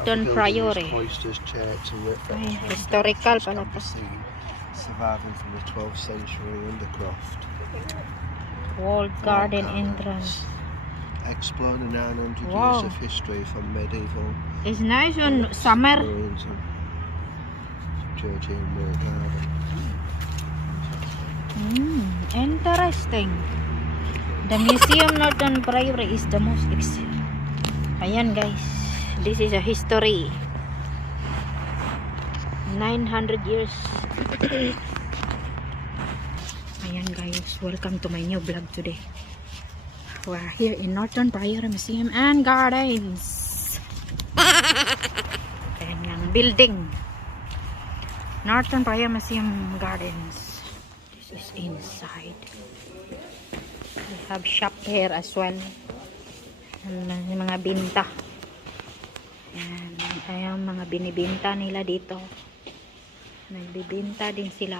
Norton Priory. Ay, historical pala to. Surviving from the 12th century undercroft. Walled garden entrance. Exploring 900 Wow. years of history from medieval. It's nice on summer. ruins and Georgian wall garden. Interesting. The museum Norton Priory is the most Ayan guys, this is a history. 900 years. Ayan guys, welcome to my new vlog today. We're here in Norton Priory Museum and Gardens. Ayan ang building. Norton Priory Museum Gardens. This is inside. We have shop here as well. Mga binta. Ayan mga binibinta nila dito. Nagbibinta din sila.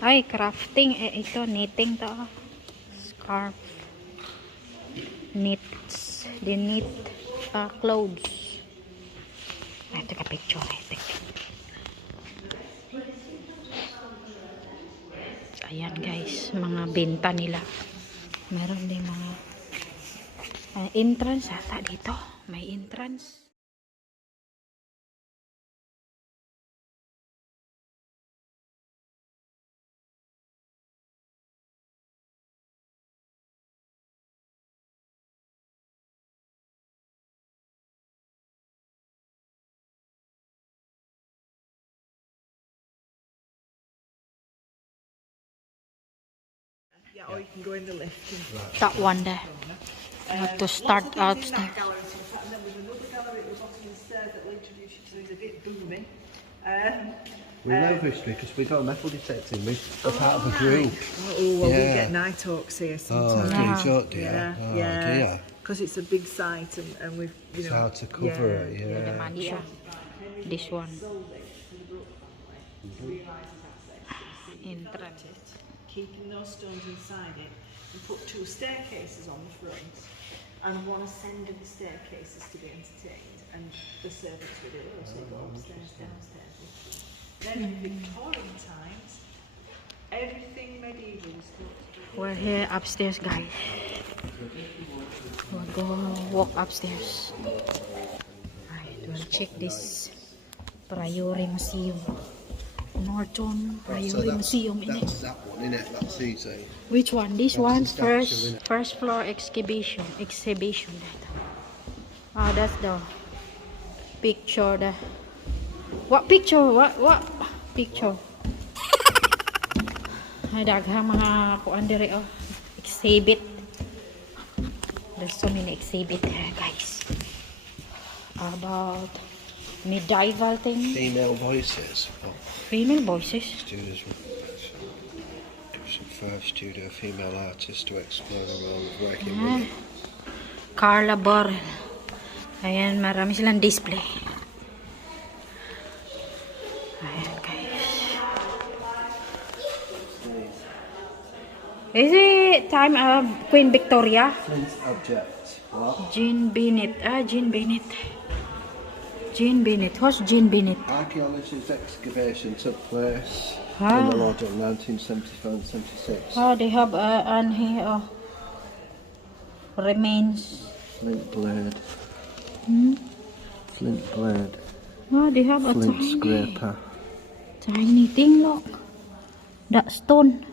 Ay, crafting. Ito, knitting to. Scarf. Knits. They knit clothes. Ay, take a picture. Ayan guys, mga binta nila. Meron din mga entrance ata dito. May entrance. Yeah, or you can go in the lift. That one there. You have to start outstairs. And then with another gallery at the bottom of the stairs that will introduce you to these a bit booming. We know history because we go metal detecting. We're part of a group. Oh, well, we get night talks here sometimes. Oh, dear. Dear. Because it's a big site and we've, you know. It's hard to cover it, The mansion. This one. Entrance. Keeping those stones inside it and put 2 staircases on the front and one ascending staircases to be entertained, and the servants would do it, so you go upstairs, downstairs. Then in Victorian times, everything medieval was thought. We're here upstairs, guys. We'll go walk upstairs. Alright, we'll check this Priory Museum. Norton Priory Museum in it. That's that one, innit? That's easy. Which one? This one? Statue, First floor exhibition. Oh, that's the picture there. What picture? What picture? Ay, daghang mga kuan dire oh. Exhibit. There's so many exhibit here, guys. About medieval things. Female voices. Female voices. Students some first studio female artist to explore the role of working women. Carla Borel. Ayan, marami silang display. Ayan, guys. Is it time of Queen Victoria? Flint object. What? Jean Bennett. Jean Bennett. Jean Bennett. What's Jean Bennett? Archaeologist excavation took place in the Lord of 1975 and 76. Oh, they have on here remains. Flint blade. Flint blade. Oh, they have a Flint scraper. tiny thing, look. That stone.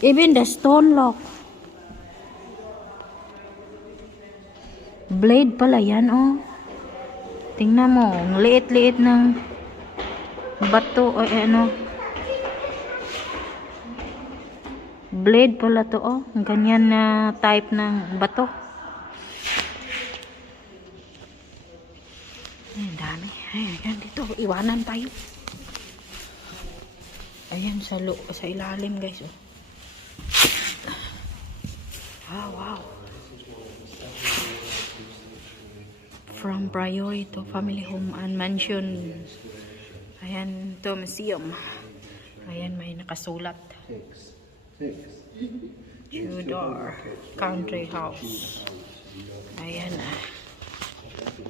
Even the stone, look. Blade pala yan, oh. Tingnan mo, ang liit-liit ng bato o ano. Blade pala to, oh. Ganyan na type ng bato. Ay, dami. Ayan, dito. Iwanan tayo. Ayan, sa ilalim, guys, oh. Wow. From Priory to family home and mansion. Ayan, to museum. Ayan, may nakasulat. Tudor country house. Ayan.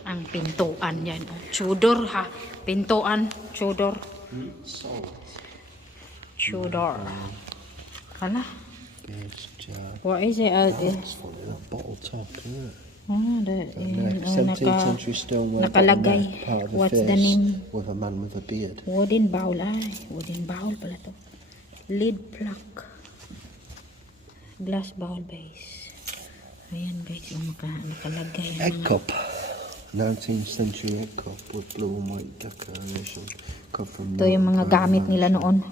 Ang pintuan yan. Oh. Tudor ha. Pintuan. Tudor. Salt. Tudor. Hala. Yes, jar. What is it? That's funny, that bottle top, isn't it? Oh, Like 17th century stoneware nakalagay. bottleneck, part of the What's face the name? with a man with a beard. Wooden bowl. Ay, wooden bowl pala to. Lid plaque. Glass bowl base. Ayan guys, yung nakalagay. Egg cup. 19th century egg cup with blue and white decoration. Cut from Ito yung mga gamit nila noon.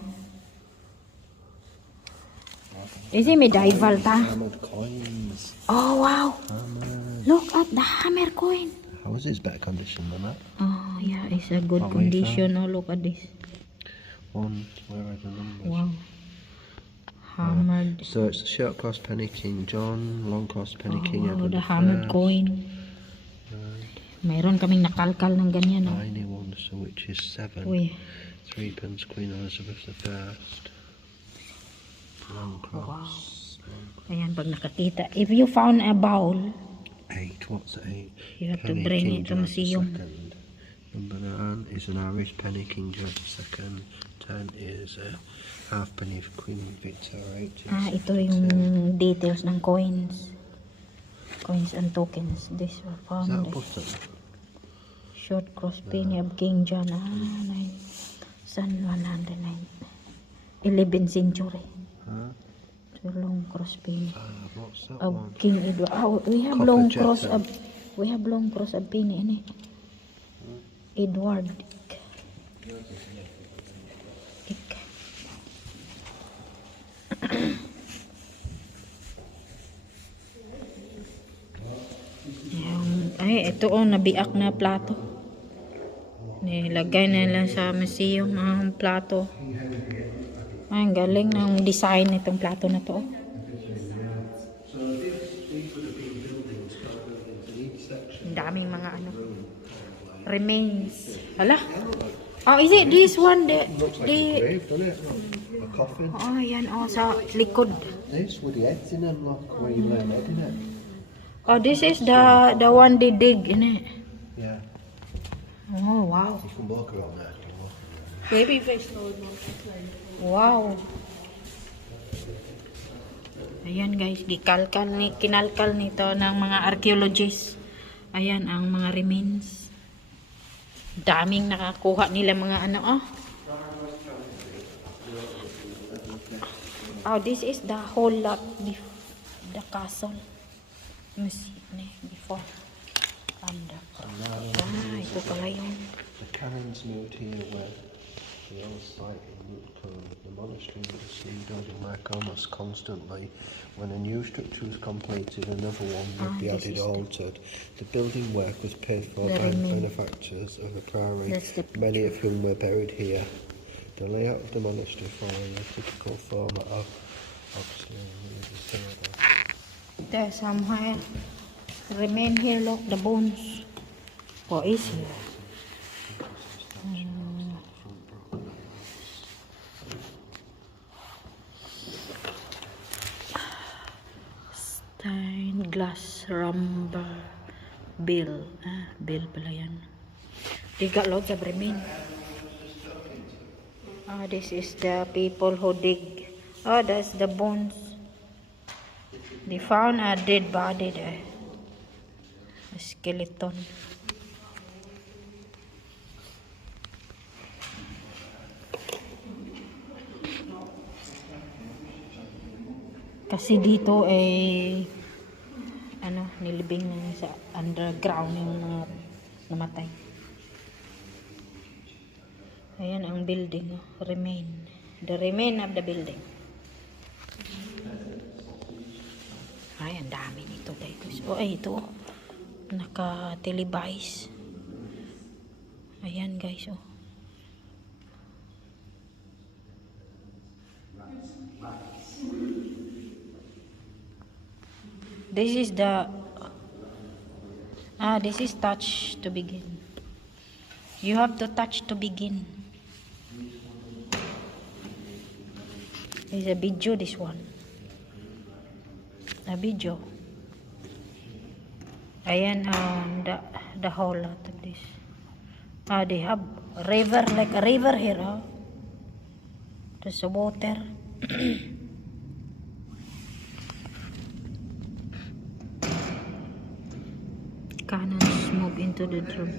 Is it medieval ta? hammered coins. Oh wow! Hammered. Look at the hammer coin. How is this better condition than that? Oh yeah, it's a good What way condition. Oh look at this. One, where are the numbers? Wow. Hammered. So it's the short cross penny King John, long cross penny King Oh, Edward the hammered I. coin. Mayroon kaming nakalkal ng ganyan. Oh. Tiny one, so which is 7. Uy. 3 pence Queen Elizabeth I. Long cross. Ayan, pag nakakita. If you found a bowl, 8, what's 8? you have to bring it to museum. II. Number 9 is an Irish penny King George II. 10 is a halfpenny for Queen Victoria. Ito yung details ng coins. Coins and tokens. This were Is found. that a button? Short cross penny of King John. 109. 11th century. Huh? So long cross penny What's that of one? King Edward. We have Copper long jet cross set. of penny ini. Edward. Ito nabiak na plato. Nilagay na lang sa museum ang plato. Ay, ang galing ng design nitong plato na to. Ang daming mga remains. Hala? Oh, is it this one? Looks like a grave, doesn't it? A coffin. Oh, yan. Oh, sa likod. This with the heads in them, look, where you lay head in it. Oh, this is the one they dig, innit? Yeah. Oh, wow. You can walk around there. You can walk around there. Baby fish load more. Wow. Ayan guys, kinalkal nito ng mga archaeologists. Ayan ang mga remains. Daming nakakuha nila mga Oh, this is the whole lot, the castle. Before. Ito pala yun. The canons moved here where the old site in Runcorn, the monastery received building work almost constantly. When a new structure was completed, another one would be added or altered. The building work was paid for by benefactors of the priory, many of whom were buried here. The layout of the monastery following a typical format of auxiliary religious order. There's somewhere remain here. Look, the bones. What is here? Stained glass rumber bill. Bill pala yan. They got lots of remain. This is the people who dig. Oh, that's the bones. They found a dead body there. A skeleton. Kasi dito nilibing na sa underground yung mga namatay. Ayan ang building, remain. The remain of the building. Ay, ang dami nito guys. Ito. Naka-televise. Ayan guys, This is this is touch to begin. You have to touch to begin. There's a video, this one. A video. Ayan, the whole lot of this. They have river, like a river here. There's a water. Cannons move into the drum.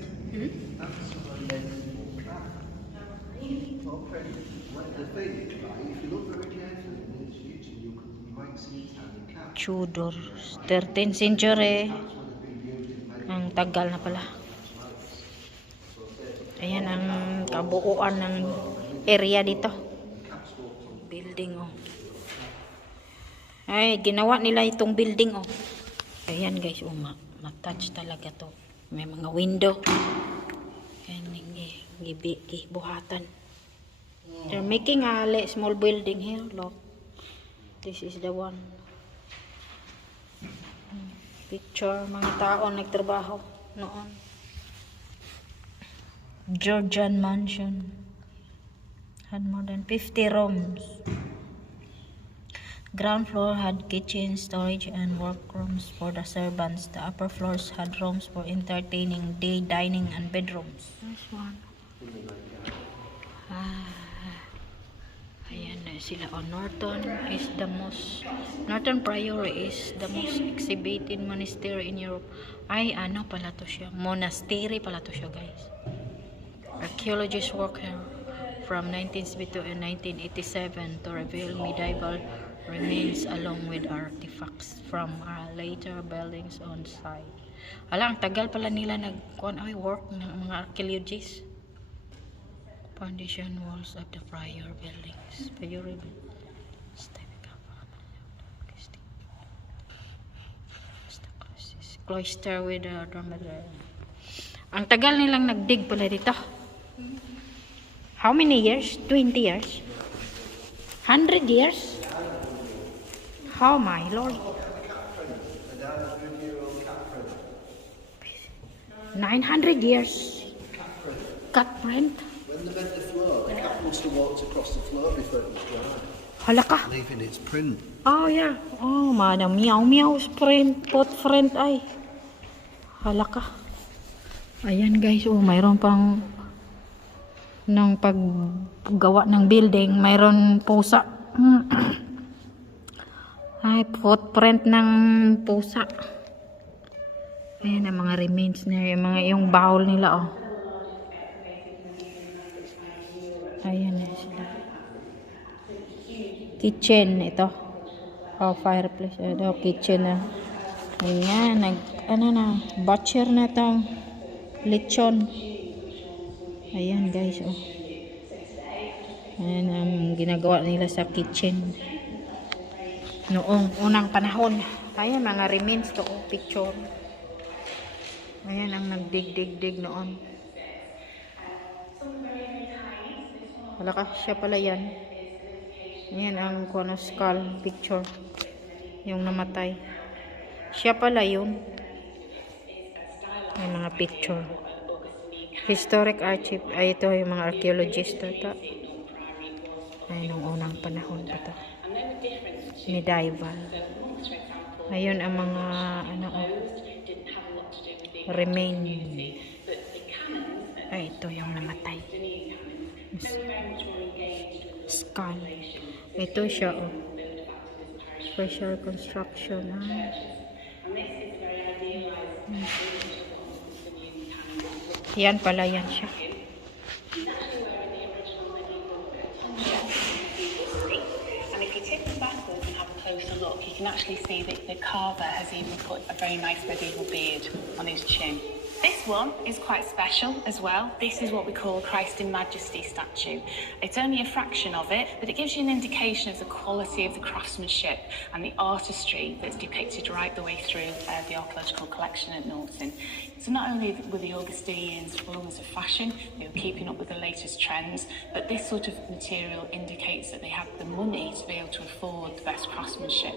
Tudor, 13th century. Ang tagal na pala. Ayan ang kabuuan ng area dito. Building, oh. Ay, ginawa nila itong building, oh. Ayan guys, oh, matouch talaga to. May mga window. Ayan, gibuhatan. They're making a small building here, look. This is the one. Picture, mga tao nagtrabaho noon. Georgian mansion. Had more than 50 rooms. Ground floor had kitchen, storage, and workrooms for the servants. The upper floors had rooms for entertaining, day dining, and bedrooms. This one. Ayan na sila. Oh, Norton Priory is the most exhibited monastery in Europe. Ay, ano pala to siya? Monastery pala to siya, guys. Archaeologists work here from 1972 and 1987 to reveal medieval remains along with artifacts from later buildings on site. Hala, ang tagal pala nila work ng mga archaeologists. Foundation walls of the prior buildings. Cloister with a dormitory. Ang tagal nilang nagdig pala dito. How many years? 20 years? 100 years? How, my lord? 900 years. Cut print. When they made the floor, the cat must have walked across the floor before it was dry. Hala ka. Leaving its print. Oh, yeah. Oh, madam. Meow print. Footprint ay. Hala ka. Ayan guys. Oh, mayroon pang ng paggawa ng building. Mayroon pusa. Ay, footprint ng pusa. Ayan ang mga remains na yung bowl nila, oh. Ayan na sila. Kitchen ito. Oh, fireplace. Ito, kitchen na. Ayan, butcher na tong lechon. Ayan guys, oh. Ayan ang ginagawa nila sa kitchen. Noong unang panahon. Ayan, mga remains to, oh, picture. Ayan ang nagdig noon. Wala ka, siya pala yan. Ayan ang skull picture. Yung namatay. Siya pala yun. May mga picture. Historic archive. Ay, ito yung mga archaeologist. Ito. Ay, nung unang panahon pa ito. Medieval. Ayun ang mga remain. Ay, ito yung namatay. Skull. Ito siya, oh. Special construction. Yan pala, yan siya. And if you tip them backwards and have a closer look, you can actually see that the carver has even put a very nice medieval beard on his chin. This one is quite special as well. This is what we call Christ in Majesty statue. It's only a fraction of it, but it gives you an indication of the quality of the craftsmanship and the artistry that's depicted right the way through the archaeological collection at Norton. So not only were the Augustinians followers of fashion, they were keeping up with the latest trends, but this sort of material indicates that they had the money to be able to afford the best craftsmanship.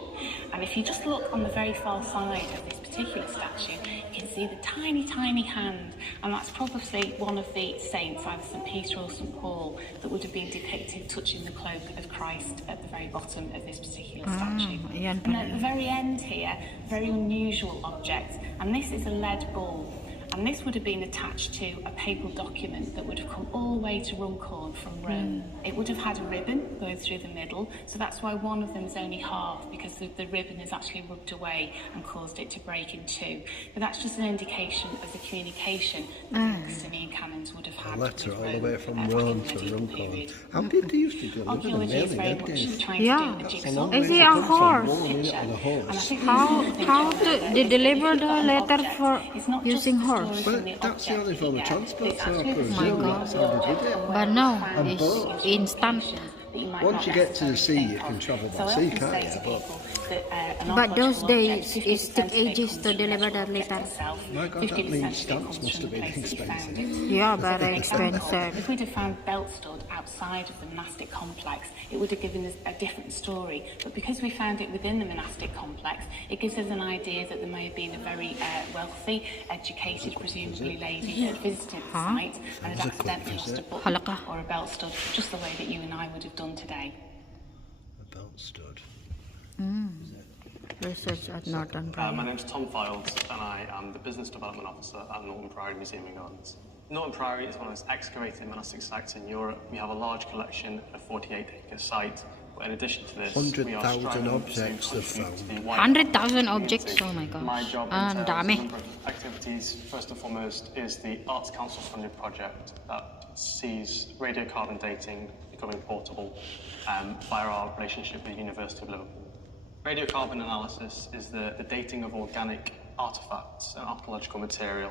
And if you just look on the very far side of this particular statue, you can see the tiny, tiny hand, and that's probably one of the saints, either St. Peter or St. Paul, that would have been depicted touching the cloak of Christ at the very bottom of this particular statue. Ayan And pala. at the very end here, very unusual object, and this is a lead ball. And this would have been attached to a papal document that would have come all the way to Runcorn from Rome. It would have had a ribbon going through the middle, so that's why one of them is only half, because the ribbon is actually rubbed away and caused it to break in two. But that's just an indication of the communication that the Augustinian canons would have had. A letter with all the Rome, way from back in Rome the to medieval Runcorn. period. How did they used to do living and Archaeology is mailing very that much days? trying Yeah. to do a That's a jigsaw. long Is way it to a come from, horse? 1 minute on a horse. How they deliver the letter for using horse? Well, that's the only form of transport, so I presume that's how they did it. But now And it's boats. instant. Once you get to the sea, you can travel by sea, can't you? But those days it took ages to deliver that letter. My God, that means stamps must have been expensive. Yeah, very expensive. If we'd have found belt stud outside of the monastic complex, it would have given us a different story. But because we found it within the monastic complex, it gives us an idea that there may have been a very wealthy, educated, presumably lady that visited the site and had accidentally lost a button Halaka. or a belt stud, just the way that you and I would have done today. A belt stud. Research at Norton My Priory. name's Tom Files, and I am the Business Development Officer at Norton Priory Museum and Gardens. Norton Priory is one of the most excavated monastic sites in Europe. We have a large collection, a 48-acre site. But in addition to this, we are 100,000 striving objects to they've contribute to found. the wider 100,000 objects, oh my My gosh. job Ang entails a dami. number of activities. First and foremost is the Arts Council funded project that sees radiocarbon dating becoming portable via our relationship with the University of Liverpool. Radiocarbon analysis is the dating of organic artifacts and archaeological material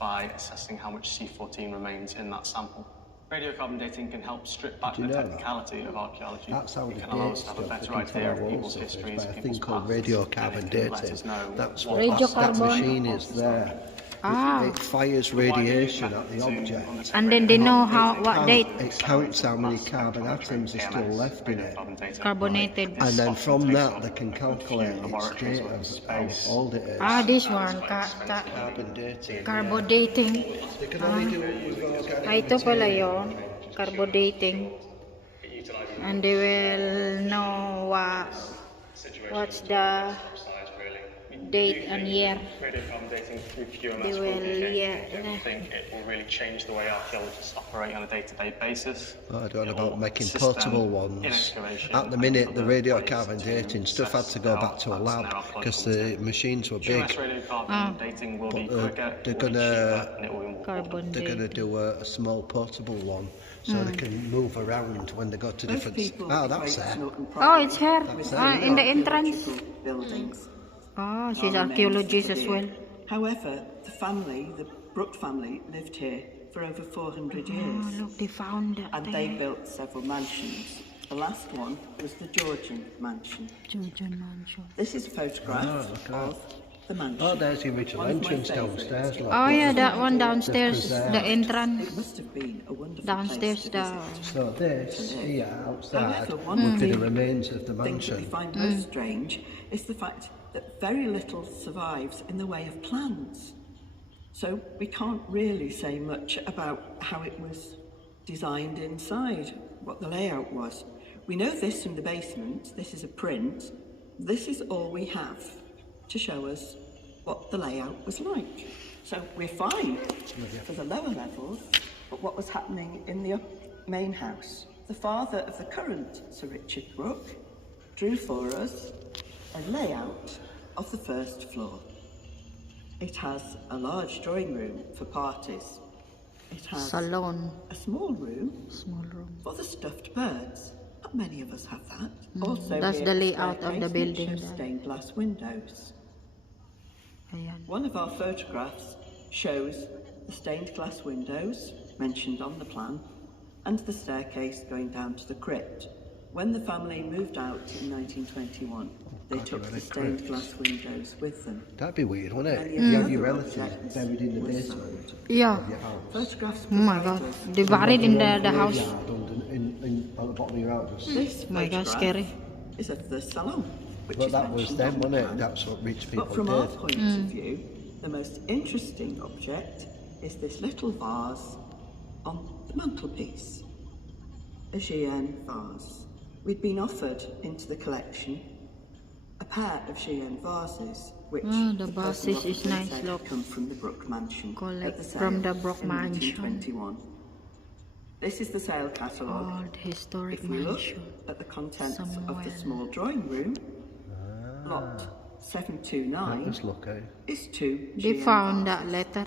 by assessing how much C14 remains in that sample. Radiocarbon dating can help strip back Did you the know that? technicality of archaeology. That's how It they can allow date us to have a stuff. They better can idea tell of our people's walls histories, by a people's thing called pasts, radiocarbon and it can let us dating. know That's what what that Radiocarbon? machine is there. Ah. It fires radiation at the object. And then they know how what date It counts how many carbon atoms are still left in it. carbonated. And then from that, they can calculate its date of how old it is. Ah, this one, Carbon dating. carbo dating. They can only do it with organic Ah, ito pala yun, carbo dating. And they will know what's the date and year. Radiocarbon dating through QMS They will will, be yeah, I think it will really change the way archaeologists operate on a day-to-day basis. I don't know It will about making assist portable them in ones. excavation At the and minute, for the ways radiocarbon to dating stuff had to go assess back to a their lab artifacts and because their the archaeological machines were QMS big. radiocarbon dating will be But, quicker, they're it will be gonna- cheaper, and it will be more Carbon portable. They're going to dating. do a small portable one so they can move around when they go to Most different. people Oh, that's equate it. Norton Oh, Priory it's her. with In the entrance. archaeological buildings. Oh, she's Our archaeologist remains as today. well. However, the Brooke family, lived here for over 400 Oh, years, look, they found that and they there. built several mansions. The last one was the Georgian mansion. Georgian mansion. This is a photograph look at of the mansion. Oh, there's the original One of my entrance favourites. downstairs. Like, Oh yeah, that one downstairs, preserved. the entrance. It must have been a wonderful Downstairs, place to visit. So this here outside However, one would be the thing- remains of the thing that we mansion. find most strange is the fact that very little survives in the way of plans. So we can't really say much about how it was designed inside, what the layout was. We know this from the basement. This is a print. This is all we have to show us what the layout was like. So we're fine for the lower levels, but what was happening in the main house? The father of the current Sir Richard Brooke drew for us a layout of the first floor. It has a large drawing room for parties. It has Salon, a small room small room. for the stuffed birds. Not many of us have that. Also, That's here the at layout of the staircase, building which shows there. stained glass windows. Ayan. One of our photographs shows the stained glass windows mentioned on the plan and the staircase going down to the crypt. When the family moved out in 1921, they God, took you're in the a stained crypt. glass windows with them. That'd be weird, wouldn't it? Many You have other your relatives objects buried in the were basement sold. Yeah. of your house. Photographs Oh my god. provide us They buried in the house. Graveyard at the bottom of your house. this Oh my god, photograph scary. is of the salon, which Well, is that was mentioned then, on the wasn't it? plan. That's what rich people But from our did. point of view, the most interesting object is this little vase on the mantelpiece, a Gien vase. We'd been offered into the collection a pair of Gien vases, which the the person vases offered is them nice, said look. had come from the Brook Mansion Collect at the sale from the Brook in Mansion. 1921. This is the sale catalogue. Old historic If we look mansion. at the contents of somewhere. the small drawing room, lot That 729 was lucky. is 2 They Gien found that vases. letter.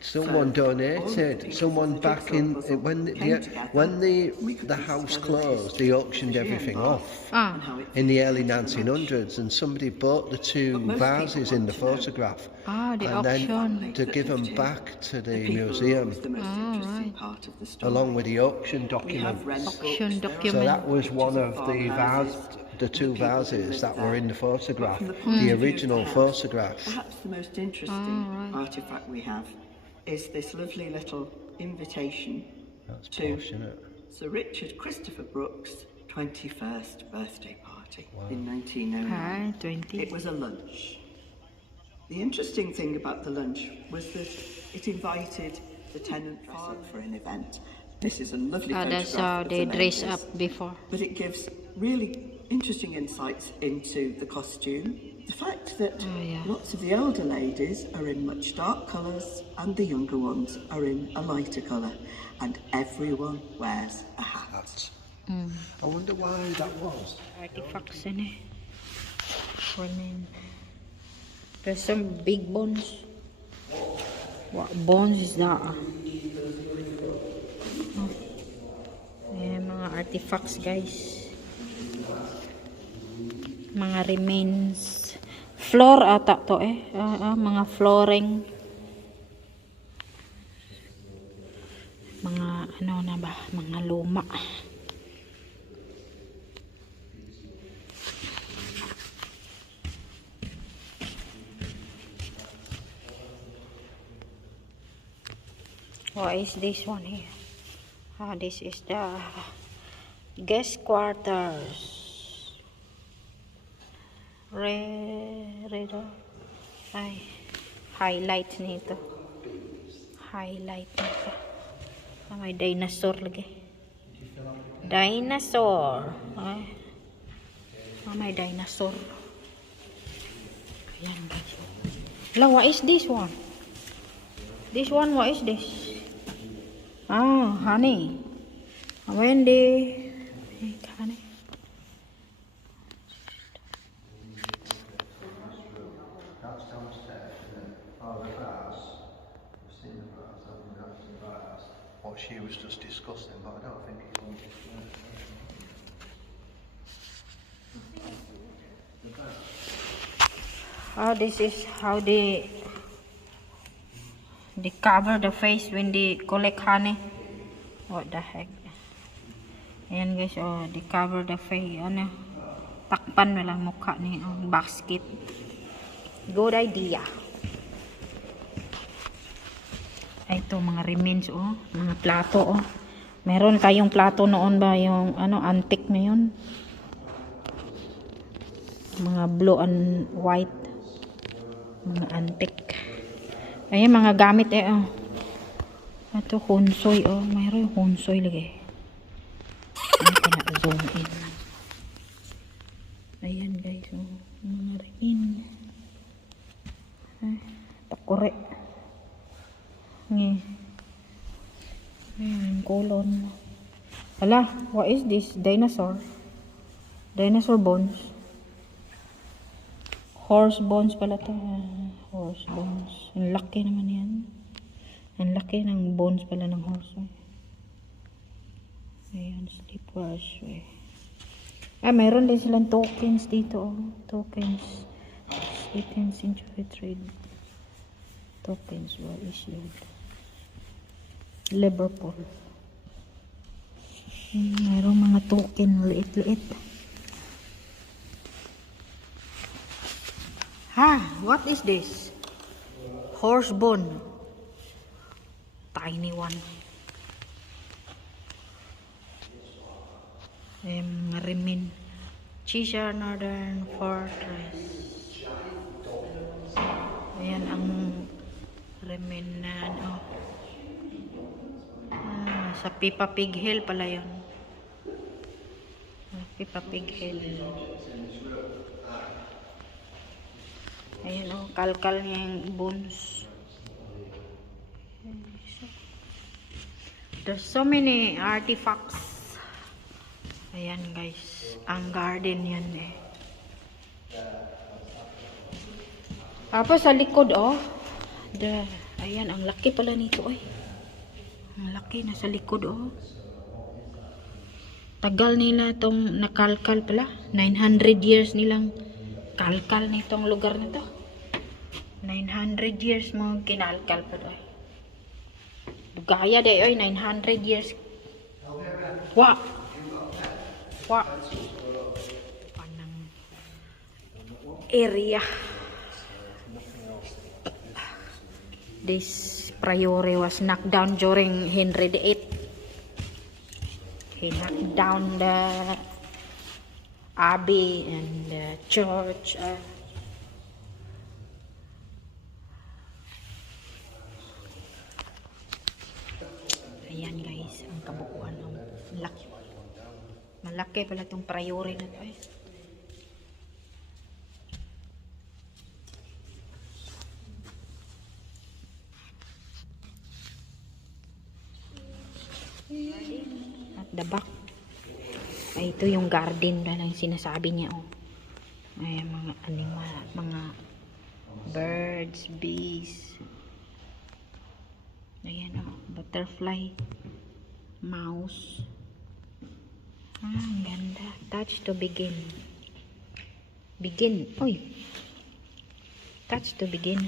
Someone all of the donated. pieces Someone of the back in jigsaw puzzle when came together, when we could the piece house together the closed, history they of auctioned the Gien everything vase off and how it in the fitted early into the match. 1900s, and somebody bought the two But most people vases in want the to know photograph, The and then auction. to give them That lived back to the people are museum always the most interesting part of the story. along with the auction We have document. rent Auction books, there are document. So that was pictures one of the farmhouses, the two people who vases lived that were there. in the photograph, But from the point the of view of original the house, photograph. Perhaps the most interesting artifact we have is this lovely little invitation That's to posh, isn't it? Sir Richard Christopher Brooke's 21st birthday party in 1909. Hi, 20. It was a lunch. The interesting thing about the lunch was that it invited the tenant dress up for an event. This is a lovely That's photograph how of they the dress ladies, up before. but it gives really interesting insights into the costume. The fact that lots of the older ladies are in much dark colours and the younger ones are in a lighter colour, and everyone wears a hat. I wonder why that was. Artifacts in it. Remain. There's some big bones. What bones is that? Mga artifacts, guys. Mga remains. Floor ata to mga flooring. Mga ano na ba? Mga luma. What is this one here? This is the guest quarters. Ay, highlight nito. Highlight nito. May dinosaur lagi. Dinosaur. Ay. May dinosaur. Ayan, guys. Hello, what is this one? This one, what is this? Honey. Wendy. Honey. That's downstairs, and then the vase. We've seen the vase, haven't we? That's the vase. What she was just discussing, but I don't think it's on display. This is how they cover the face when they collect honey. What the heck? Ayan guys, they cover the face. Takpan mo lang mukha ni basket. Good idea. Ito mga remains, mga plato, Meron tayong plato noon ba, yung antique na yun. Mga blue and white. Mga antique. Ayan, mga gamit Ito, hunsoy, mayroon yung hunsoy lagi. Zoom in. Ayan guys, mga rin. Takore. Ayan, kulon. Hala, what is this? Dinosaur. Dinosaur bones. Horse bones pala to. Horse bones. Ang laki naman yan. Ang laki ng bones pala ng horse. Ayan, slippers. Mayroon din silang tokens dito. Tokens. 18th century trade. Tokens were issued. Liverpool. Mayroon mga token. Liit-liit. What is this? Horse bone. Tiny one. Remain. Cheshire Northern Fortress. Ayan ang remanan. Oh. Sa Beapick Hill pala yun. Beapick Hill. Ayan, oh, kalkal niya yung bones. There's so many artifacts. Ayan guys, ang garden yan eh. Tapos sa likod, oh. Ayan, ang laki pala nito, eh. Ang laki, nasa likod, oh. Tagal nila tong nakalkal pala. 900 years nilang kalkal nitong lugar na to. 900 years mo kinalkal pala. Gaya day, oy, 900 years. Wah! Wah! Panang area. This priory was knocked down during Henry VIII. He knocked down the abbey and the church. Ayan guys, ang kabukuan ng laki. Malaki pala itong priory na to, eh. At the back ay ito yung garden na lang sinasabi niya, oh. Ay mga animal, mga birds, bees. Ayan, oh, butterfly, mouse. Ang ganda. Touch to begin. Begin. Oy. Touch to begin.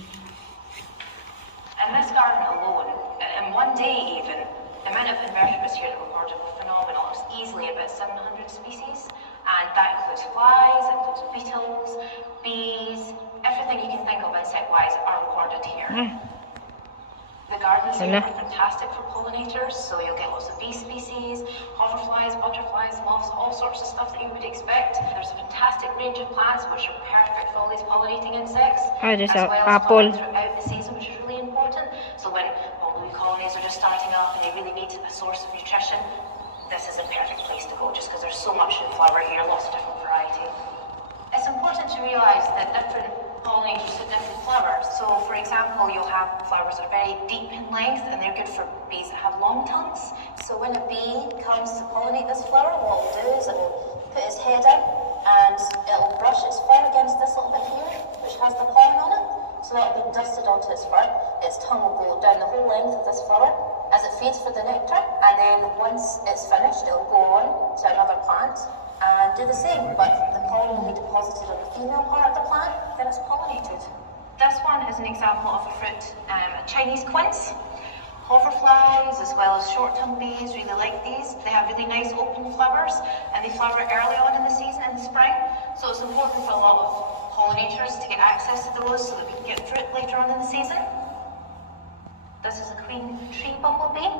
And this garden alone, in one day even, the amount of invertebrates here that were recorded were phenomenal. It was easily about 700 species, and that includes flies, it includes beetles, bees, everything you can think of insect-wise are recorded here. The gardens here are fantastic for pollinators, so you'll get lots of bee species, hoverflies, butterflies, moths, all sorts of stuff that you would expect. There's a fantastic range of plants which are perfect for all these pollinating insects, Just as well as apple. pollen throughout the season, which is really important. So when bumblebee colonies are just starting up and they really need a source of nutrition, this is a perfect place to go, just because there's so much in flower here, lots of different variety. It's important to realise that different pollinators have different flowers. So, for example, you'll have flowers that are very deep in length, and they're good for bees that have long tongues. So when a bee comes to pollinate this flower, what it'll do is it'll put its head out, and it'll brush its fur against this little bit here, which has the pollen on it. So that'll be dusted onto its fur. Its tongue will go down the whole length of this flower as it feeds for the nectar, and then once it's finished, it'll go on to another plant and do the same, but the pollen will be deposited on the female part of the plant, then it's pollinated. This one is an example of a fruit, a Chinese quince. Hoverflies as well as short-tongued bees really like these. They have really nice open flowers, and they flower early on in the season in the spring, so it's important for a lot of pollinators to get access to those so that we can get fruit later on in the season. This is a queen tree bumblebee,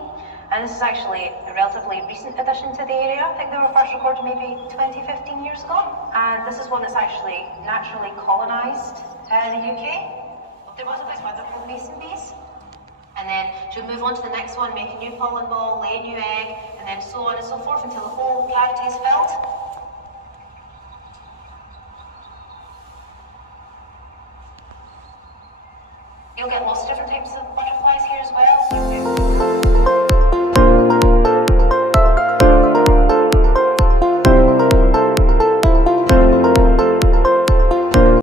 and this is actually a relatively recent addition to the area. I think they were first recorded maybe 20-15 years ago. And this is one that's actually naturally colonised in the UK. There was a place where they're called mason bees. And then she'll move on to the next one, make a new pollen ball, lay a new egg, and then so on and so forth until the whole cavity is filled. You'll get lots of different types of butterflies here as well.